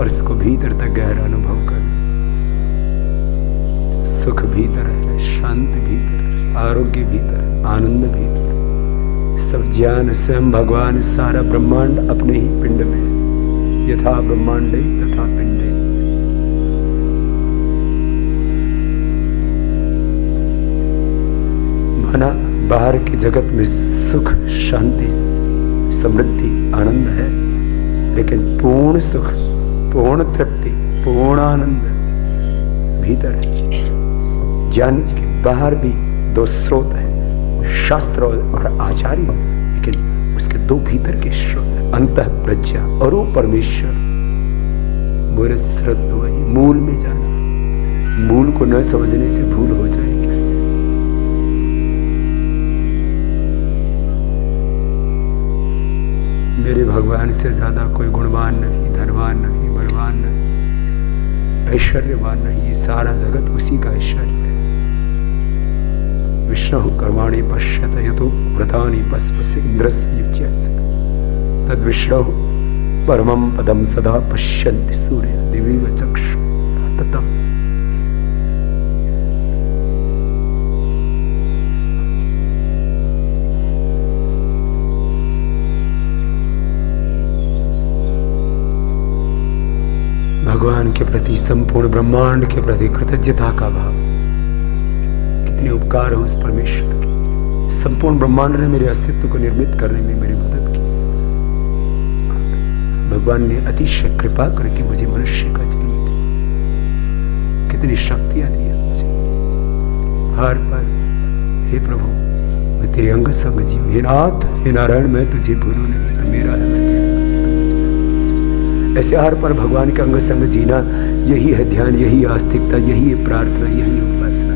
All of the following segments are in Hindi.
स्पर्श को भीतर तक गहरा अनुभव कर। सुख भीतर है, शांति भीतर है, आरोग्य भीतर है, आनंद भीतर है। सब ज्ञान स्वयं भगवान, सारा ब्रह्मांड अपने ही पिंड में है। यथा ब्रह्मांडे तथा पिंडे। माना बाहर के जगत में सुख, शांति, समृद्धि, आनंद है, लेकिन पूर्ण सुख, पूर्ण तृप्ति, पूर्ण आनंद भीतर है। ज्ञान के बाहर भी दो स्रोत हैं, शास्त्र और आचार्य, लेकिन उसके दो भीतर के स्रोत हैं, अंतः प्रज्ञा और वो परमेश्वर। मेरे श्रद्धा वही मूल में जाना। मूल को न समझने से भूल हो जाएगी। मेरे भगवान से ज्यादा कोई गुणवान नहीं, धनवान नहीं, बलवान नहीं, ऐश्वर्यवान नहीं। सारा जगत उसी का ऐश्वर्य है। विष्णु कर्माणि पश्यत यतो व्रतानि पस्पसे इंद्रस्य युज्यस्य तद विष्णु परमं पदम सदा पश्यन्ति सूर्य दिवीव चक्षु ततम। भगवान के प्रति, संपूर्ण ब्रह्मांड के प्रति कृतज्ञता का भाव। कितने उपकार हो उस परमेश्वर के। संपूर्ण ब्रह्मांड ने मेरे अस्तित्व को निर्मित करने में मेरी मदद की। भगवान ने अतिशय कृपा करके मुझे मनुष्य का जन्म दिया। कितनी शक्तियां दी मुझे। हर पर हे प्रभु मैं तेरे अंग संग जीव। हे नाथ, हे नारायण, मैं तुझे भूलूं नहीं, तो मेरा है, मैं तेरा। ऐसे हर पर भगवान के अंग संग जीना, यही है ध्यान, यही आस्तिकता, यही है प्रार्थना, यही उपासना।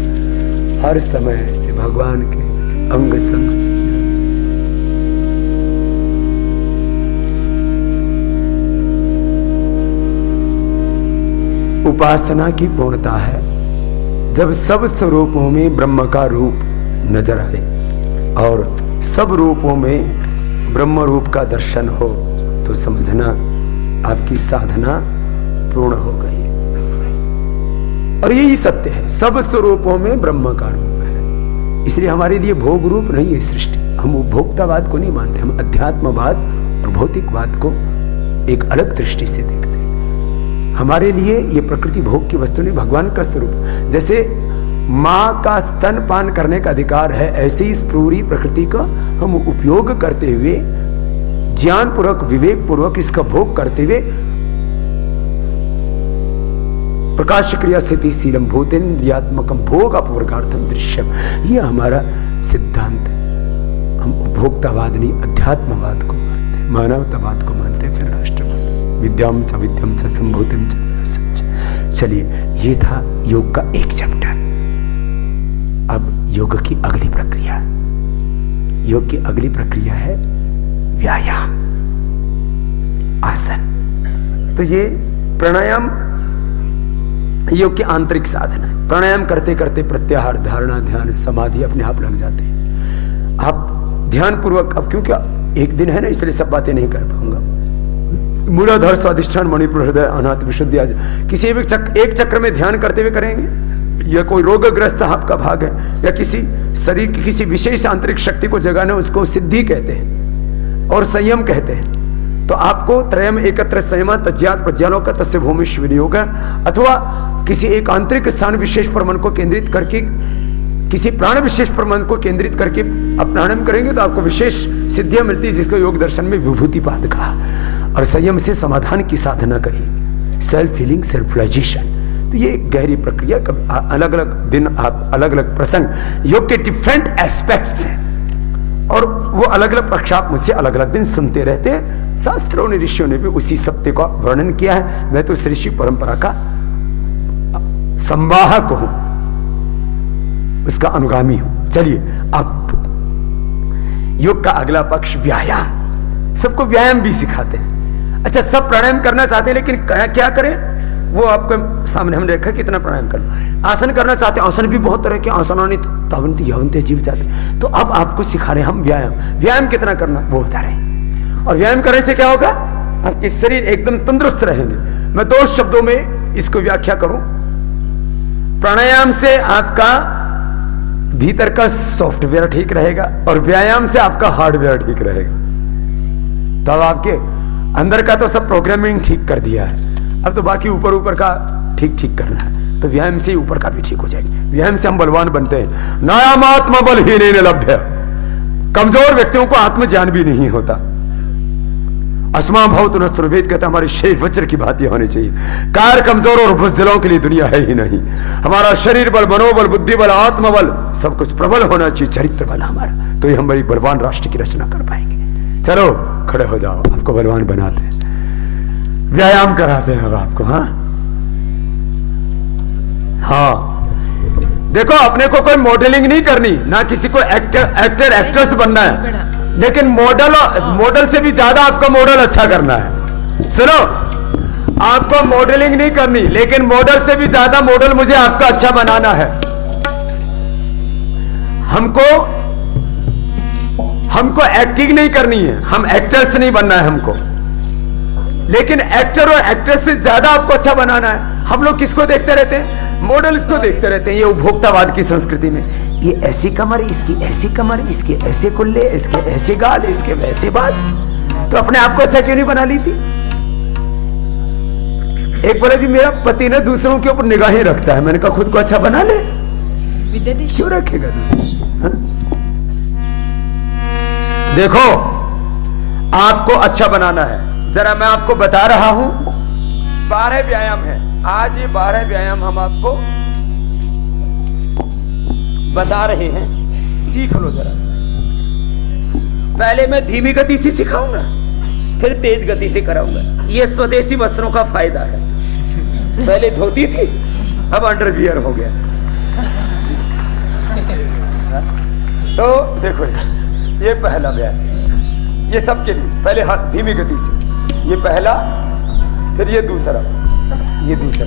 हर समय ऐसे भगवान के अंग संग। उपासना की पूर्णता है जब सब स्वरूपों में ब्रह्म का रूप नजर आए और सब रूपों में ब्रह्म रूप का दर्शन हो, तो समझना आपकी साधना पूर्ण हो गई। और यही सत्य है, सब स्वरूपों में ब्रह्म का रूप है। इसलिए हमारे लिए भोग रूप नहीं है सृष्टि। हम उपभोक्तावाद को नहीं मानते, हम अध्यात्मवाद और भौतिकवाद को एक अलग दृष्टि से देखते हैं। हमारे लिए ये प्रकृति भोग की वस्तु नहीं, भगवान का स्वरूप। जैसे माँ का स्तनपान करने का अधिकार है, ऐसे इस पूरी प्रकृति का हम उपयोग करते हुए, ज्ञान पूर्वक, विवेक पूर्वक इसका भोग करते हुए, प्रकाश क्रिया स्थिति शीलम भूतेन्द्रियात्मकम भोग अपवर्गार्थम दृश्यम, ये हमारा सिद्धांत है। हम उपभोक्तावाद नहीं, अध्यात्मवाद को मानते, मानवतावाद को मानते, फिर राष्ट्रवाद। विद्याम च विद्यम च संभूतिम च। चलिए, ये था योग का एक चैप्टर। अब योग की अगली प्रक्रिया, योग की अगली प्रक्रिया है व्यायाम, आसन। तो ये प्राणायाम योग की आंतरिक साधना है। प्राणायाम करते करते प्रत्याहार, धारणा, ध्यान, समाधि अपने आप लग जाते हैं। आप ध्यान पूर्वक, अब क्योंकि एक दिन है ना, इसलिए सब बातें नहीं कर पाऊंगा। मूलाधार, स्वाधिष्ठान, मणिपुर, हृदय, अनाहत, विशुद्धि, आज किसी भी एक चक्र में ध्यान करते हुए करेंगे, या कोई रोगग्रस्त आपका भाग है, या किसी शरीर की किसी विशेष आंतरिक शक्ति को जगाना, उसको सिद्धि कहते हैं और संयम कहते हैं। तो आपको त्रयम एकत्र संयमा तज्जात प्रज्ञालोक तस्य भूमिष्ठ विनियोग, अथवा किसी एक आंतरिक स्थान विशेष पर मन को केंद्रित करके, किसी प्राण विशेष पर मन को केंद्रित करके आप प्राणायाम करेंगे तो आपको विशेष सिद्धियां मिलती है, जिसको योग दर्शन में विभूतिपाद कहा। और संयम से समाधान की साधना कही, सेल्फ हीलिंग, सेल्फ रियलाइजेशन। तो ये गहरी प्रक्रिया, अलग अलग दिन, आप अलग अलग प्रसंग, योग के डिफरेंट एस्पेक्ट्स हैं और वो अलग अलग पक्ष आप मुझसे अलग अलग दिन सुनते रहते हैं। शास्त्रों ने, ऋषियों ने भी उसी सत्य का वर्णन किया है। मैं तो इस ऋषि परंपरा का संवाहक हूं, उसका अनुगामी हूं। चलिए, अब योग का अगला पक्ष व्यायाम। सबको व्यायाम भी सिखाते हैं। अच्छा, सब प्राणायाम करना चाहते हैं, लेकिन क्या करें वो आपके सामने हमने रखा, कितना प्राणायाम करना। आसन करना चाहते हैं, आसन भी बहुत तरह के आसनानि तावन्ति यावन्ति जीव जाते। तो अब आपको सिखा रहे हैं हम व्यायाम। व्यायाम कितना करना वो बता रहे हैं। और व्यायाम करने से क्या होगा? आपके शरीर एकदम तंदुरुस्त रहेंगे। मैं 2 शब्दों में इसको व्याख्या करूं। प्राणायाम से आपका भीतर का सॉफ्टवेयर ठीक रहेगा और व्यायाम से आपका हार्डवेयर ठीक रहेगा। तब आपके अंदर का तो सब प्रोग्रामिंग ठीक कर दिया है, अब तो बाकी ऊपर ऊपर का ठीक ठीक करना है। तो व्यायाम से ऊपर का भी ठीक हो जाएगा। व्यायाम से हम बलवान बनते हैं। नायामात्म बल ही नहीं लभ्य। कमजोर व्यक्तियों को आत्मज्ञान भी नहीं होता। अस्मा भवतु न सुरवेद कहता हमारे शरीर वज्र की भांति होनी चाहिए। कार कमजोर और बुज़दिलों के लिए दुनिया है ही नहीं। हमारा शरीर बल, मनोबल, बुद्धि बल, आत्मबल सब कुछ प्रबल होना चाहिए, चरित्र बल हमारा, तो ये हम बड़ी बलवान राष्ट्र की रचना कर पाएंगे। चलो खड़े हो जाओ, आपको बलवान बनाते हैं, व्यायाम कराते हैं अब आपको। हाँ देखो, अपने को कोई मॉडलिंग नहीं करनी, ना किसी को एक्टर एक्ट्रेस बनना है, लेकिन मॉडल से भी ज्यादा आपका मॉडल अच्छा करना है। सुनो, आपको मॉडलिंग नहीं करनी, लेकिन मॉडल से भी ज्यादा मॉडल मुझे आपका अच्छा बनाना है। हमको एक्टिंग नहीं करनी है, हम एक्टर्स नहीं बनना है हमको, लेकिन एक्टर और एक्ट्रेस से ज्यादा आपको अच्छा बनाना है। हम लोग किसको देखते रहते हैं? मॉडल्स को देखते रहते हैं। ये उपभोक्तावाद की संस्कृति में, ये ऐसी कमर, इसकी ऐसी कमर, इसके ऐसे कुल्ले, इसके ऐसे गाल, इसके वैसे बाल, तो अपने आप को अच्छा क्यों नहीं बना ली थी? एक बोला जी मेरा पति ना दूसरों के ऊपर निगाहें रखता है। मैंने कहा खुद को अच्छा बना ले, क्यों रखेगा दूसरे? देखो, आपको अच्छा बनाना है। जरा मैं आपको बता रहा हूं, 12 व्यायाम है आज। ये 12 व्यायाम हम आपको बता रहे हैं, सीख लो जरा। पहले मैं धीमी गति से सिखाऊंगा, फिर तेज गति से कराऊंगा। ये स्वदेशी वस्त्रों का फायदा है। पहले धोती थी, अब अंडरवियर हो गया। तो देखो, ये पहला व्यायाम, ये सबके लिए। पहले हाथ धीमी गति से, ये पहला, फिर ये दूसरा, ये दूसरा,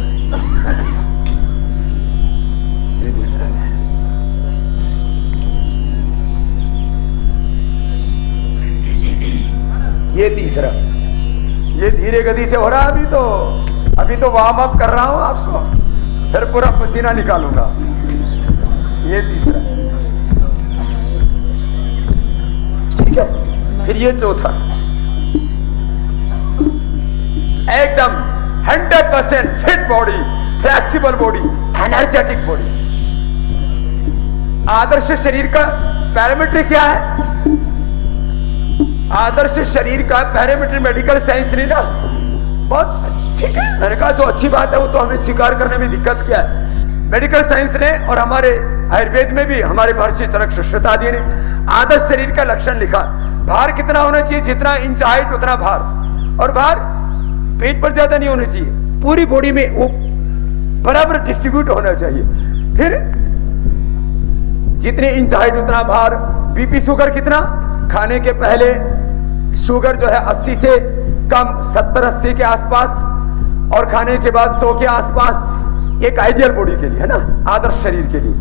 ये दूसरा, ये तीसरा। ये धीरे गति से हो रहा है। अभी तो वार्म अप कर रहा हूं आपको, फिर पूरा पसीना निकालूंगा। ये तीसरा, ठीक है। फिर ये चौथा, एकदम 100% fit body, flexible body, energetic body. आदर्श शरीर का पैरामीटर क्या है? आदर्श शरीर का पैरामीटर मेडिकल साइंस नहीं ना, बहुत ठीक है। मैंने कहा जो अच्छी बात है वो तो हमें स्वीकार करने में दिक्कत क्या है। मेडिकल साइंस ने और हमारे आयुर्वेद में भी, हमारे महर्षि चरक श्रुतादि ने आदर्श शरीर का लक्षण लिखा। भार कितना होना चाहिए? जितना इंच हाइट उतना भार, और भार पेट पर ज्यादा नहीं होना चाहिए, पूरी बॉडी में वो बराबर डिस्ट्रीब्यूट होना चाहिए। फिर जितने इंच हाइट उतना भार। बीपी शुगर कितना? खाने के पहले शुगर जो है 80 से कम, 70-80 के आसपास, और खाने के बाद 100 के आसपास। एक आइडियल बॉडी के लिए है ना, आदर्श शरीर के लिए,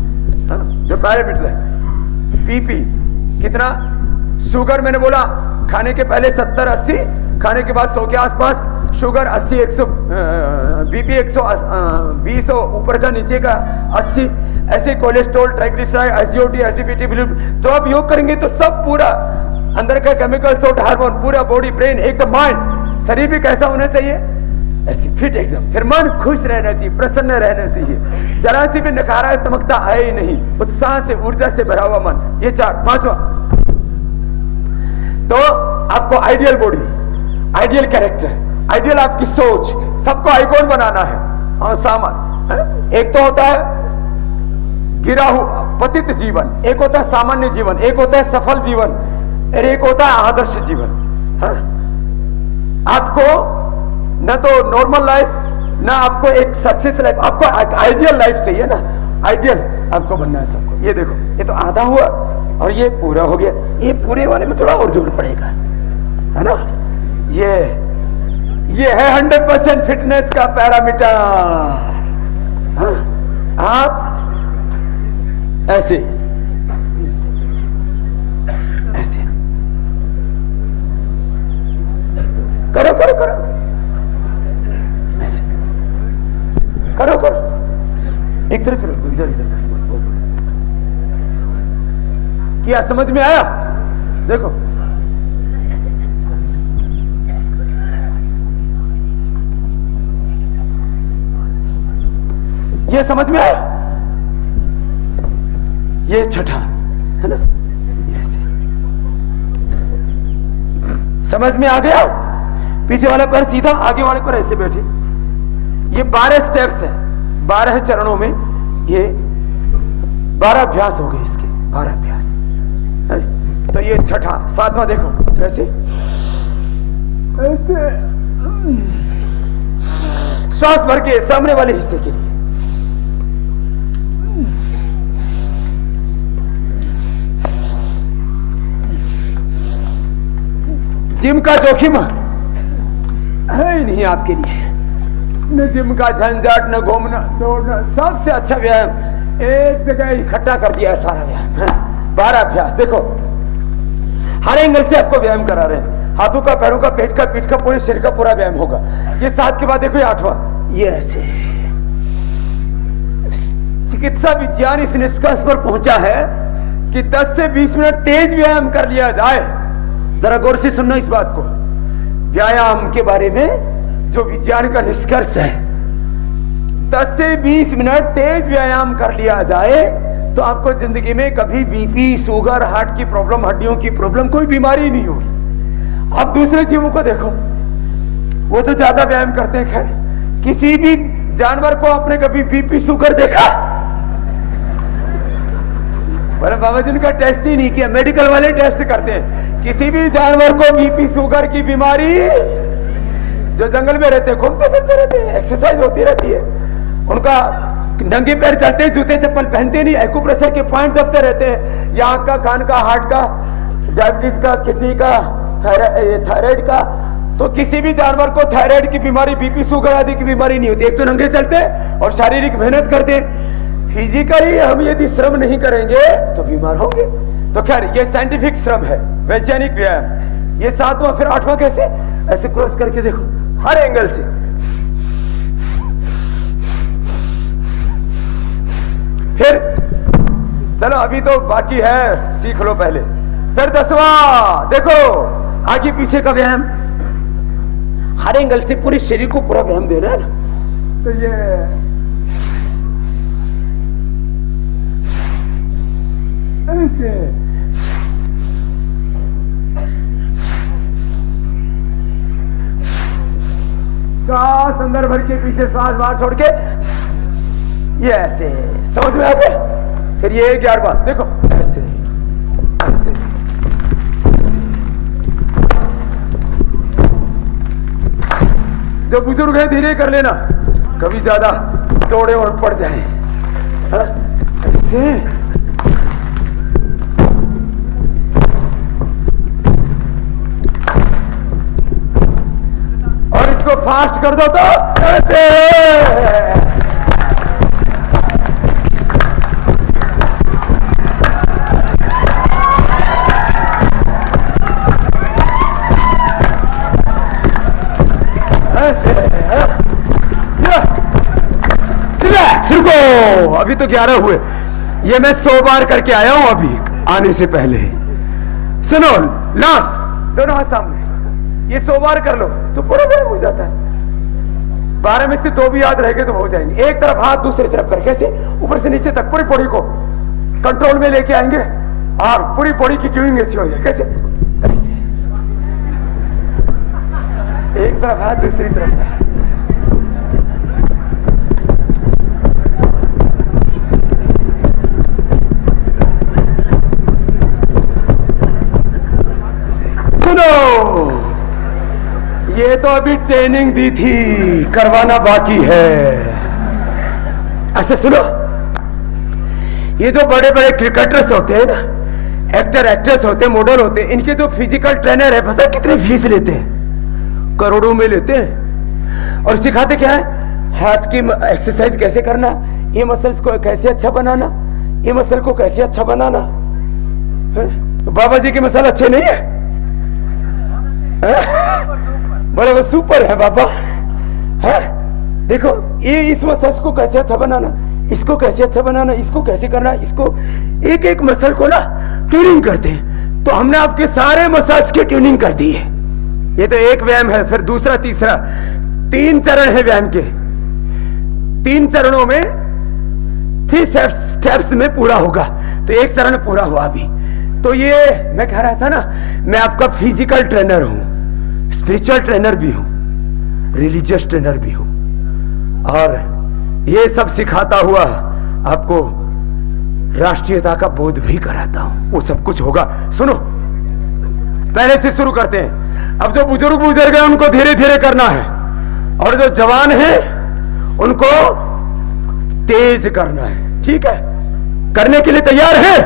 हाँ? जो पैरामीटर है। बीपी कितना? शुगर मैंने बोला खाने के पहले 70-80, खाने के बाद 100 के आसपास। शुगर 80-100, बीपी 120 ऊपर का, नीचे का 80। ऐसे cholesterol, triglyceride, SGOT, acidity, bilirubin. तो आप योग करेंगे तो सब पूरा अंदर का केमिकल्स और हार्मोन, पूरा बॉडी, ब्रेन, एकदम माइंड, शरीर भी कैसा होना चाहिए? ऐसी फिट एकदम। फिर मन खुश रहना चाहिए, प्रसन्न रहना चाहिए, जरा सी भी नकारात्मकता आए ही नहीं, उत्साह से, ऊर्जा से भरा हुआ मन। ये 4। 5वां, तो आपको ideal body, ideal character, ideal आपकी सोच, सबको आइकॉन बनाना है। हाँ, सामान है? एक तो होता है गिरा हुआ पतित जीवन, एक होता है सामान्य जीवन, एक होता है सफल जीवन, और एक होता है आदर्श जीवन। हाँ? आपको न तो नॉर्मल लाइफ, ना आपको एक सक्सेस लाइफ, आपको आइडियल लाइफ चाहिए ना, आइडियल आपको बनना है सबको। ये देखो, ये तो आधा हुआ और ये पूरा हो गया। ये पूरे वाले में थोड़ा और जोर पड़ेगा, है ना। ये है 100% फिटनेस का पैरामीटर। हाँ? आप ऐसे ऐसे करो करो करो, एक तरफ फिर इधर इधर समझ क्या समझ में आया? देखो ये समझ में आया, ये छठा है ना, ऐसे समझ में आ गया। पीछे वाला पैर सीधा, आगे वाले पर ऐसे बैठे। ये 12 स्टेप्स है, 12 चरणों में ये 12 अभ्यास हो गए इसके, 12 अभ्यास है? तो ये छठा, सातवां देखो कैसे, ऐसे श्वास भर के सामने वाले हिस्से के लिए। जिम का जोखिम है ही नहीं आपके लिए, न जिम का झंझट, न घूमना दौड़ना। सबसे अच्छा व्यायाम एक जगह इकट्ठा कर दिया है सारा व्यायाम। 12 अभ्यास देखो, हर एंगल से आपको व्यायाम करा रहे हैं, हाथों का, पैरों का, पेट का, पीठ का, पूरे शरीर का पूरा व्यायाम होगा। ये 7 के बाद देखो ये 8वां, ये ऐसे। चिकित्सा विज्ञान इस निष्कर्ष पर पहुंचा है कि 10 से 20 मिनट तेज व्यायाम कर लिया जाए। जरा गौर से सुनना इस बात को, व्यायाम के बारे में जो विज्ञान का निष्कर्ष है, 10 से 20 मिनट तेज व्यायाम कर लिया जाए तो आपको जिंदगी में कभी बीपी, शुगर, हार्ट की प्रॉब्लम, हड्डियों की प्रॉब्लम, कोई बीमारी नहीं होगी। अब दूसरे जीवों को देखो, वो तो ज्यादा व्यायाम करते हैं। खैर, किसी भी जानवर को आपने कभी बीपी, शुगर देखा? पर बाबा जी का टेस्ट ही नहीं किया, मेडिकल वाले टेस्ट करते हैं। किसी भी जानवर को बीपी, शुगर की बीमारी, जो जंगल में रहते हैं, घूमते फिरते रहते हैं, एक्सरसाइज होती रहती है, उनका नंगे पैर चलते हैं, जूते चप्पल पहनते नहीं, एक्यूप्रेशर के पॉइंट दबते रहते हैं, या आंख का, कान का, हार्ट का, डायबिटीज का, किडनी का, थायराइड का। तो किसी भी जानवर को थायराइड की बीमारी, बीपी, शुगर आदि की बीमारी नहीं होती। एक तो नंगे चलते हैं और शारीरिक मेहनत करते हैं। फिजिकली हम यदि श्रम नहीं करेंगे तो बीमार होंगे। तो खैर ये साइंटिफिक श्रम है, वैज्ञानिक व्यायाम। ये 7वां, फिर 8वां कैसे, ऐसे क्रॉस करके देखो, हर एंगल से। फिर चलो अभी तो बाकी है, सीख लो पहले। फिर 10वां देखो, आगे पीछे का व्यायाम, हर एंगल से पूरे शरीर को पूरा व्यायाम देना है ना। तो ये ऐसे सांस अंदर भर के, पीछे सांस बाहर छोड़ के, ये ऐसे। समझ में आ गया? फिर ये 11वां देखो, ऐसे ऐसे ऐसे। जो बुजुर्ग है धीरे कर लेना, कभी ज्यादा दौड़े और पड़ जाए। ऐसे और इसको फास्ट कर दो तो ऐसे। रुको, अभी तो 11 हुए। ये मैं 100 बार करके आया हूं अभी आने से पहले। सुनो, लास्ट, दोनों हाथ सामने, ये 100 बार कर लो तो पूरा व्यायाम हो जाता है। 12 में से 2 भी याद रहेंगे तो हो जाएंगे। एक तरफ हाथ, दूसरी तरफ कर, कैसे, ऊपर से नीचे तक पूरी बॉडी को कंट्रोल में लेके आएंगे और पूरी बॉडी की ट्यूनिंग ऐसी हो जाए। कैसे, ऐसे। एक तरफ हाथ, दूसरी तरफ। सुनो, ये तो अभी ट्रेनिंग दी थी, करवाना बाकी है। अच्छा सुनो, ये जो बड़े बड़े क्रिकेटर्स होते हैं ना, एक्टर एक्ट्रेस होते हैं, मॉडल होते हैं, इनके जो फिजिकल ट्रेनर है, पता है कितने फीस लेते हैं? करोड़ों में लेते हैं। और सिखाते क्या है? हाथ की एक्सरसाइज कैसे करना, ये मसल्स को कैसे अच्छा बनाना, ये मसल को कैसे अच्छा बनाना है? बाबा जी के मसल अच्छे नहीं है? बड़े वो सुपर है बाबा है। देखो ये इस मसल्स को कैसे अच्छा बनाना, इसको कैसे अच्छा बनाना, इसको कैसे करना, इसको एक एक मसल को ना ट्यूनिंग करते हैं। तो हमने आपके सारे मसल्स की ट्यूनिंग कर दी है। ये तो एक व्यायाम है, फिर दूसरा तीसरा 3 चरण है व्यायाम के। 3 चरणों में 3 स्टेप्स में पूरा होगा। तो एक चरण पूरा हुआ अभी। तो ये मैं कह रहा था ना, मैं आपका फिजिकल ट्रेनर हूं, स्पिरिचुअल ट्रेनर भी हूं, रिलीजियस ट्रेनर भी हूं, और ये सब सिखाता हुआ आपको राष्ट्रीयता का बोध भी कराता हूं। वो सब कुछ होगा। सुनो, पहले से शुरू करते हैं। अब जो बुजुर्ग गुजर गए उनको धीरे धीरे करना है, और जो जवान है उनको तेज करना है। ठीक है, करने के लिए तैयार है?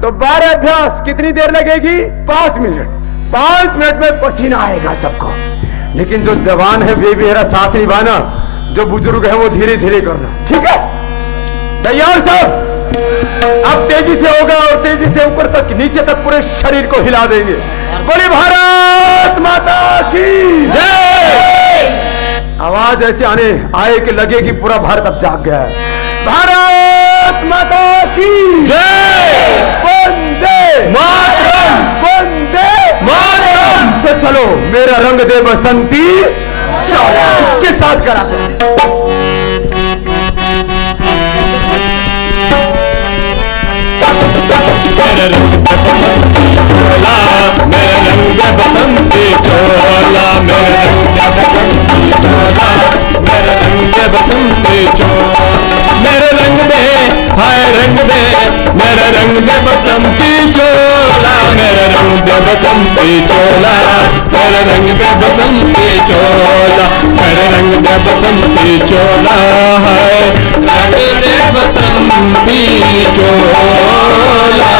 तो 12 अभ्यास कितनी देर लगेगी? 5 मिनट। 5 मिनट में पसीना आएगा सबको। लेकिन जो जवान है वे मेरा साथ निभाना, जो बुजुर्ग है वो धीरे धीरे करना। ठीक है, तैयार सब? अब तेजी से होगा, और तेजी से ऊपर तक, नीचे तक पूरे शरीर को हिला देंगे। बोले भारत माता की जय। आवाज ऐसे आए कि लगे कि पूरा भारत अब जाग गया है। भारत माता की जय। वंदे मातरम, वंदे मातरम। तो चलो, मेरा रंग दे बसंती चोला, इसके साथ कराते हैं। मेरा रंग बसंती चोला, मेरा रंग बसंती चोला, मेरा रंग बसंती चोला, मेरा रंग बसंती चोला। मेरे रंग दे, हाय रंग दे, मेरा रंग दे बसंती चोला, मेरा रंग दे बसंती चोला, मेरा रंग दे बसंती चोला, मेरा रंग दे बसंती चोला, हाय रंग दे बसंती चोला।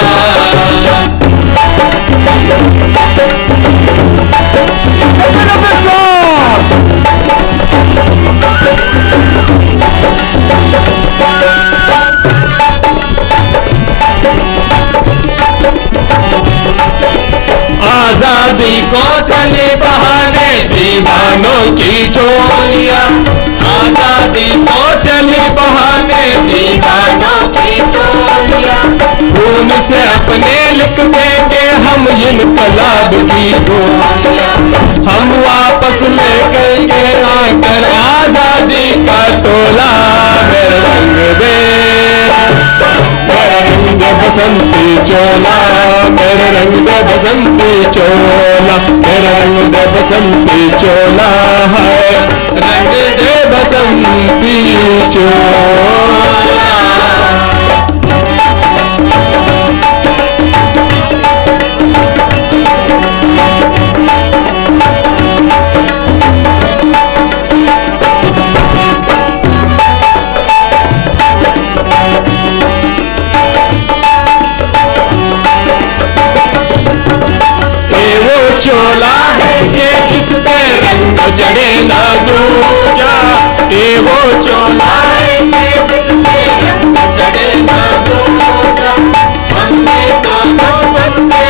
आजादी को चले बहाने दीवानों की चोलियां, आजादी को चले बहाने दीवानों की चोलियां। खून से अपने लिख देंगे हम इनकलाब की गोलियां, हम वापस ले गए आकर आजादी का टोला। मेरा रंग दे, मेरा रंग दे बसंती चोला, मेरा रंग दे बसंती चोला, मेरा रंग दे बसंती चोला, है रंग दे बसंती चोला। चोला है ये जिसपे रंग चढ़े ना दूजा, ये वो चोला है ये जिसपे रंग चढ़े ना दूजा। हमने तो बचपन से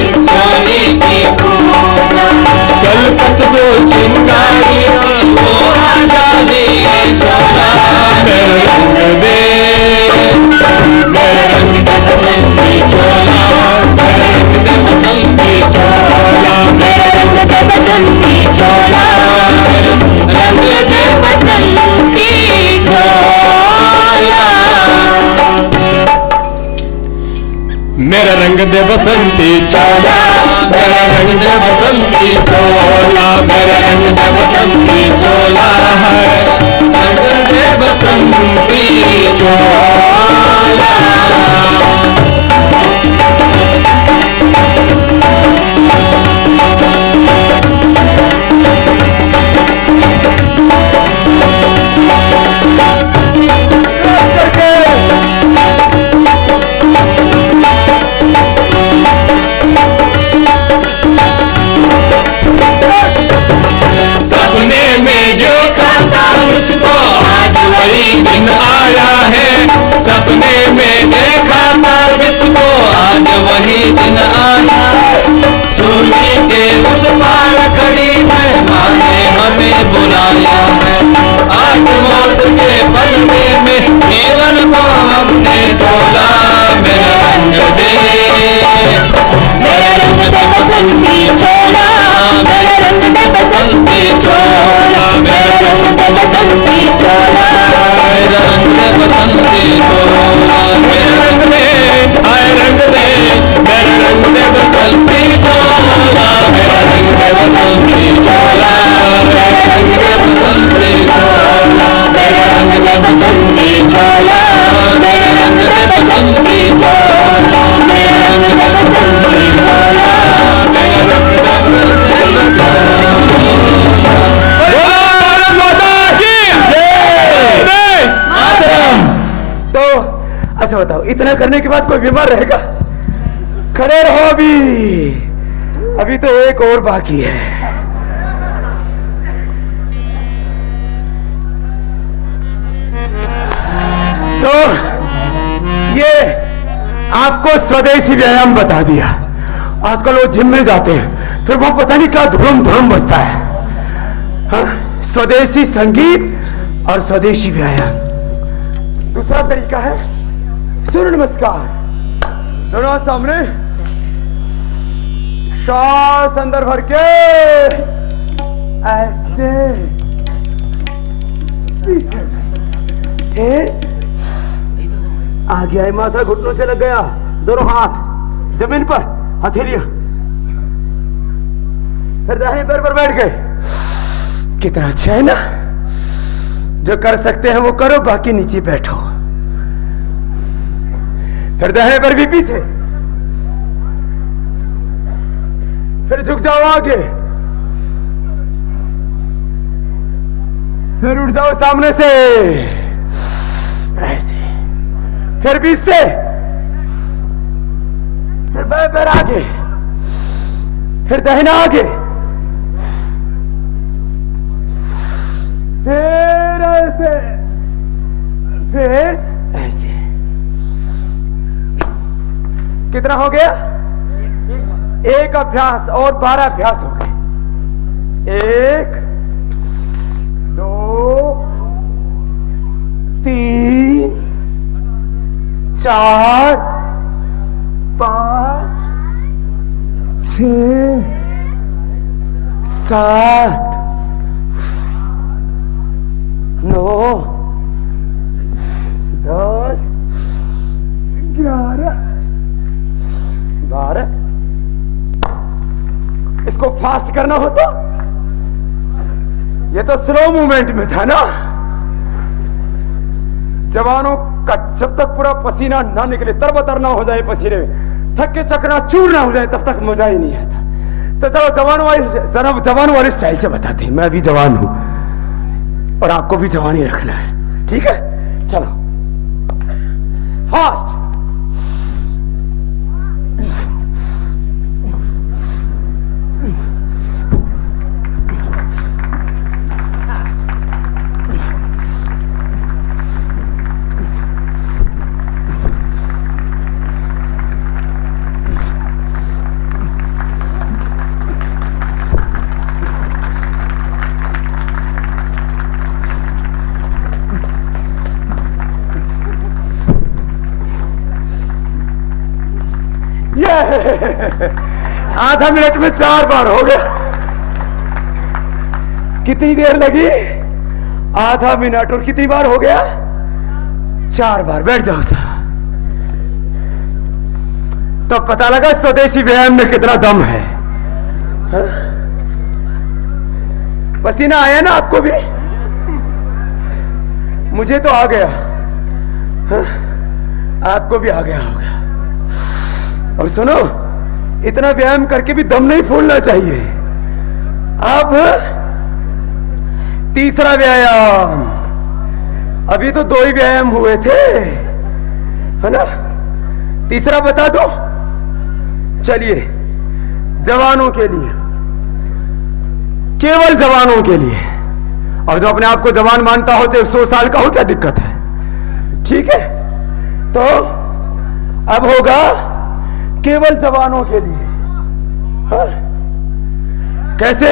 इस जाने की पूजा, कलकत को चिंगारी वो आजादी शोला। मेरा रंग दे, मेरा रंग दे बसंती चोला, मेरा रंग दे बसंती चोला, मेरा रंग दे बसंती चोला, रंग दे बसंती चोला। मेरा रंग दे बसंती चोला, मेरा रंग दे बसंती चोला, मेरा रंग दे बसंती चोला, है रंग दे बसंती चोला। दिन आया है, सपने में देखा था जिसको आज वही दिन आया। सूली के उस पार खड़ी मेहमान ने हमें बुलाया है, आज मौत के पल में इतना करने के बाद कोई बीमार रहेगा? खड़े रहो, अभी तो एक और बाकी है। तो ये आपको स्वदेशी व्यायाम बता दिया। आजकल वो जिम में जाते हैं, फिर वो पता नहीं क्या धुरम धुरम बजता है। हाँ, स्वदेशी संगीत और स्वदेशी व्यायाम। दूसरा तरीका है सूर्य नमस्कार। सुनो सामने, श्वास अंदर भर के ऐसे, आ गया है, माथा घुटनों से लग गया, दोनों हाथ जमीन पर, हथेलियां, फिर दाहिने पैर पर बैठ गए। कितना अच्छा है ना। जो कर सकते हैं वो करो, बाकी नीचे बैठो। फिर दाहिने पैर भी पीछे, फिर झुक जाओ आगे, फिर उठ जाओ सामने से ऐसे, फिर बीच से, फिर बाएं पैर आगे, फिर दाहिना आगे, फिर ऐसे, फिर ऐसे। कितना हो गया? एक अभ्यास और 12 अभ्यास हो गए। 1 2 3 4 5 6 7 9 10 11 12। इसको फास्ट करना हो तो, ये तो स्लो मूवमेंट में था ना। जवानों का जब तक पूरा पसीना ना निकले, तरबतर ना हो जाए पसीने में, थक के चकना चूर ना हो जाए, तब तक मजा ही नहीं आता। तो चलो जवान वाले स्टाइल से बताते हैं। मैं भी जवान हूं और आपको भी जवान ही रखना है, ठीक है? चलो फास्ट। आधा मिनट में 4 बार हो गया। कितनी देर लगी? आधा मिनट। और कितनी बार हो गया? 4 बार। बैठ जाओ साहब। तो पता लगा स्वदेशी व्यायाम में कितना दम है। हा? पसीना आया ना आपको भी? मुझे तो आ गया। हा? आपको भी आ गया होगा। और सुनो, इतना व्यायाम करके भी दम नहीं फूलना चाहिए। अब तीसरा व्यायाम। अभी तो 2 ही व्यायाम हुए थे, है ना? तीसरा बता दो। चलिए, जवानों के लिए, केवल जवानों के लिए। और जो अपने आप को जवान मानता हो, चाहे 100 साल का हो, क्या दिक्कत है? ठीक है? तो अब होगा केवल जवानों के लिए। हाँ? कैसे?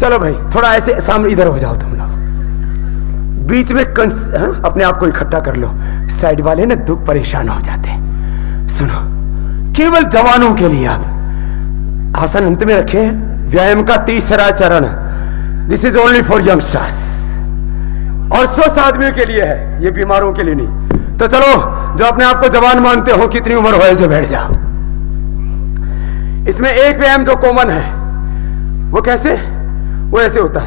चलो भाई, थोड़ा ऐसे सामने इधर हो जाओ तुम लोग। बीच में अपने आप को इकट्ठा कर लो। साइड वाले ना दुख परेशान हो जाते हैं। सुनो, केवल जवानों के लिए आप आसन अंत में रखे। व्यायाम का तीसरा चरण, this is only for youngsters, और स्वस्थ आदमियों के लिए है, ये बीमारों के लिए नहीं। तो चलो, जो अपने आप को जवान मानते हो, कितनी उम्र हो, ऐसे बैठ जाओ। इसमें एक व्यायाम जो कॉमन है, वो कैसे? वो ऐसे होता है।